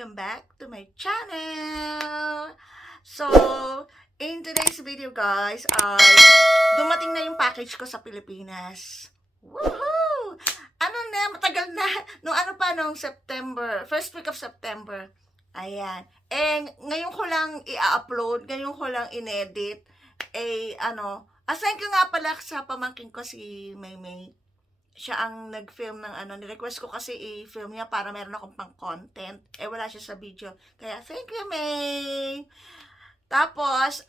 welcome back to my channel! So, in today's video guys, ay dumating na yung package ko sa Pilipinas. Woohoo! Ano na, matagal na. Nung September, first week of September. Ayan. And ngayon ko lang i-upload, ngayon ko lang inedit. Assign ko nga pala sa pamangkin ko si Maymay. Siya ang nag-film ng ni-request ko kasi i-film niya para meron akong pang-content. Wala siya sa video. Kaya, thank you, May! Tapos,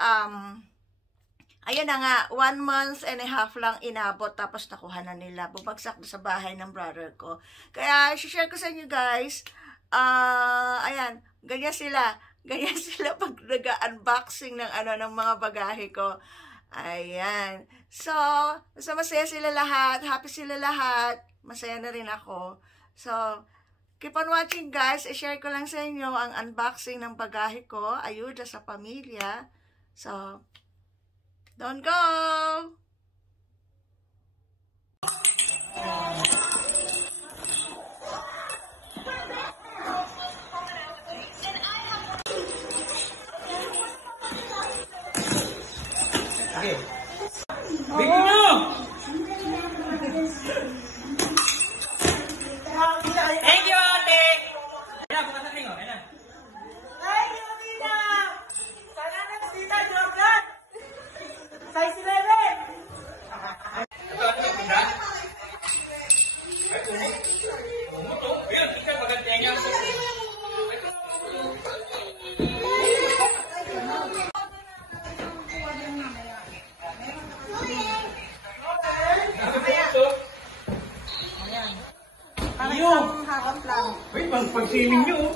ayan na nga, 1 month and a half lang inabot, tapos nakuha na nila. Bumagsak na sa bahay ng brother ko. Kaya, share ko sa inyo guys, ayan, ganyan sila. Ganyan sila pag nag-unboxing ng mga bagahe ko. Ayan. So, masaya sila lahat. Happy sila lahat. Masaya na rin ako. So, keep on watching guys. I-share ko lang sa inyo ang unboxing ng bagahe ko. Ayuda sa pamilya. So, don't go! Okay. Bigyan nyo! Thank you, ate! Ayan na, pumasak rin o. Ayan na. Thank you, Tita! Salamat, Tita Jordan! Size 11! Ito, ito, pisa? Ay, pumuto. Ayan, tika, maganda niya. Parang harap lang. Uy, pagsiling nyo.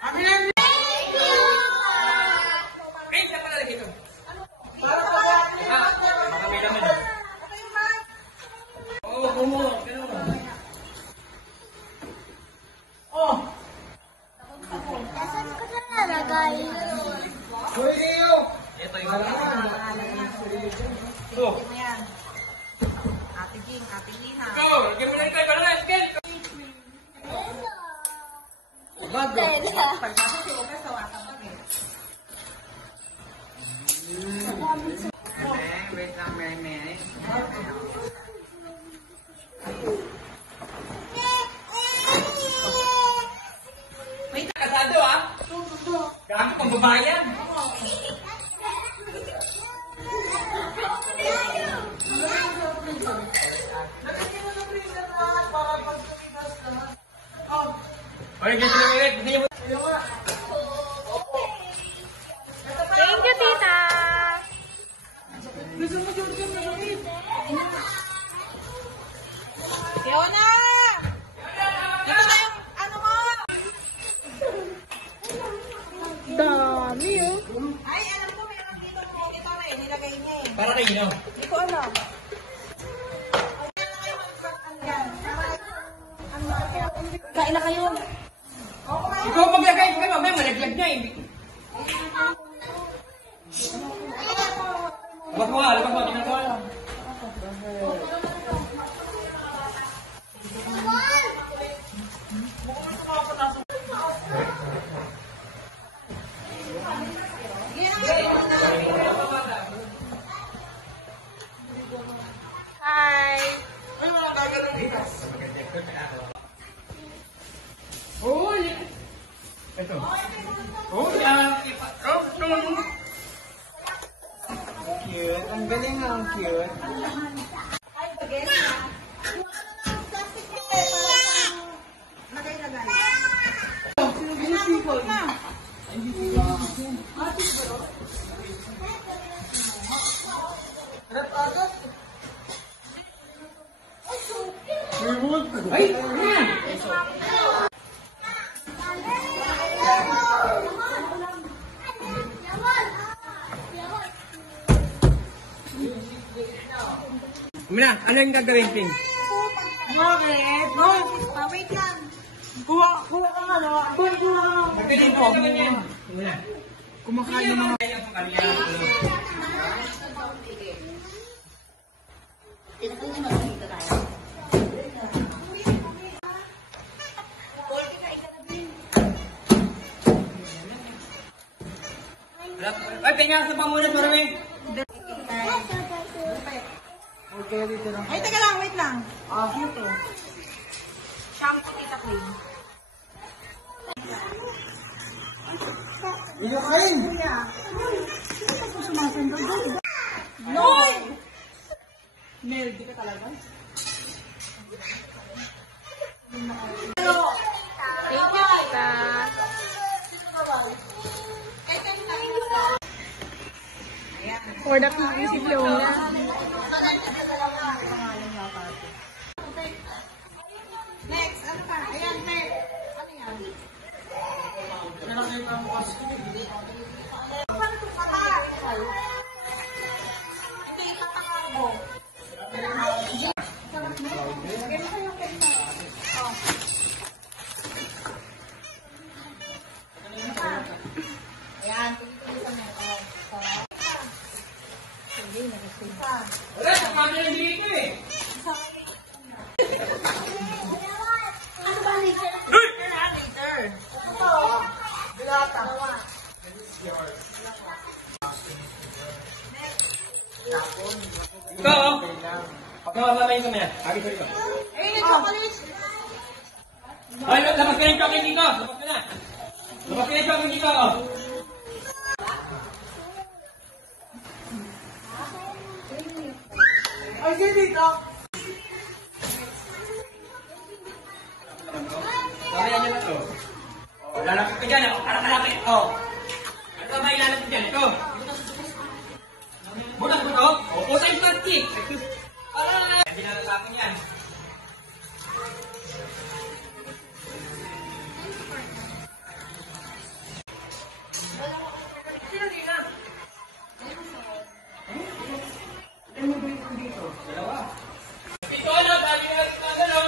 Amin lang! Ay, isa pala dito. Baka may laman. Oo, kumo. Oh! Nasaan ko na nalagay? Suyo! Ito yung laman. Oh! Ayan. Ate Ging, Ate Lina. Go! Lagyan mo na ito. Ikaw na, Skill! Bago. Pagkasok si Ogas, tawakan kami. Wait lang, Meme. May kasado, ah? Gamit pang babayan. Oy, guys, ulit. Thank you, Tita! Fiona! Dito na yung ano mo! Dami eh. Ay, alam ko meron dito po. Ito na nilagay niya eh. Para kayo, no? Hindi ko alam. Kain na kayo. Ikaw maglagay. Ikaw mamaya malaglag na, eh. Labas mo nga, labas mo. Tingnan ko lang. Hi! Ay, mga kagalang dito. Uy! Ito. Oh, yan. Oh, no. Cute. Ang galing nga, ang cute. Ay, bagay na. Lagay. Sinusipol na. Ay! Mina, ano yung gagawin, Ting? Bakit? No, wait lang. Kuha ka nga, no? Magaling po, ganyan. Kumakain ng mga... nga sa pamunas, maraming. Okay, dito lang. Ay, teka lang, wait lang. Ito. Shampoo kita clean. Iyo kain. No! Mel, di ka talaga? Thank you, tita. For the TV si Fiona. Next, ano pa? Ayan, Pep. Ano yan? Paano itong kata? Hindi, katakarbo. Ayan, tingin-tingin mo. Wala, sa camera na dito eh. Ano ba later? Later. Ito. Dilata. Ikaw, oh. Pagkakasabay kami na. Sabi ko rin. Eh, chocolate. Ay, labas ka na yung chocolate dito. Labas ka na. Labas ka na yung chocolate dito, oh. Ay, dito. Sabayan nyo na to. Oh, lalapit ka dyan, oh. Kalapit. Oh. Ano ba ilalapit dyan? Ito. Butas mo to? Oh, puta yung plastic. Hindi na natapon yan. Dito na, bago nyo natin na,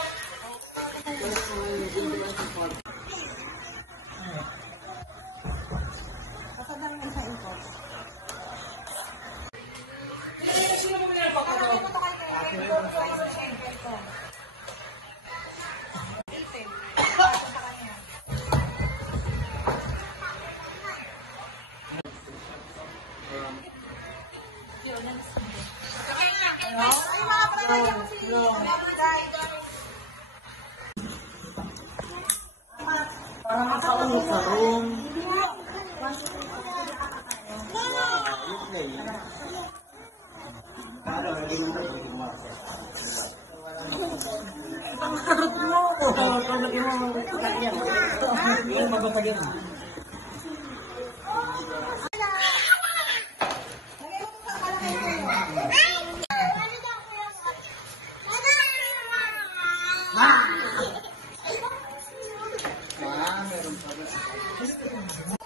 Parang sa ulo sa room. Ang harap mo! Lagyan mo lagyan. Hindi mabasag yan. Meron pa ba?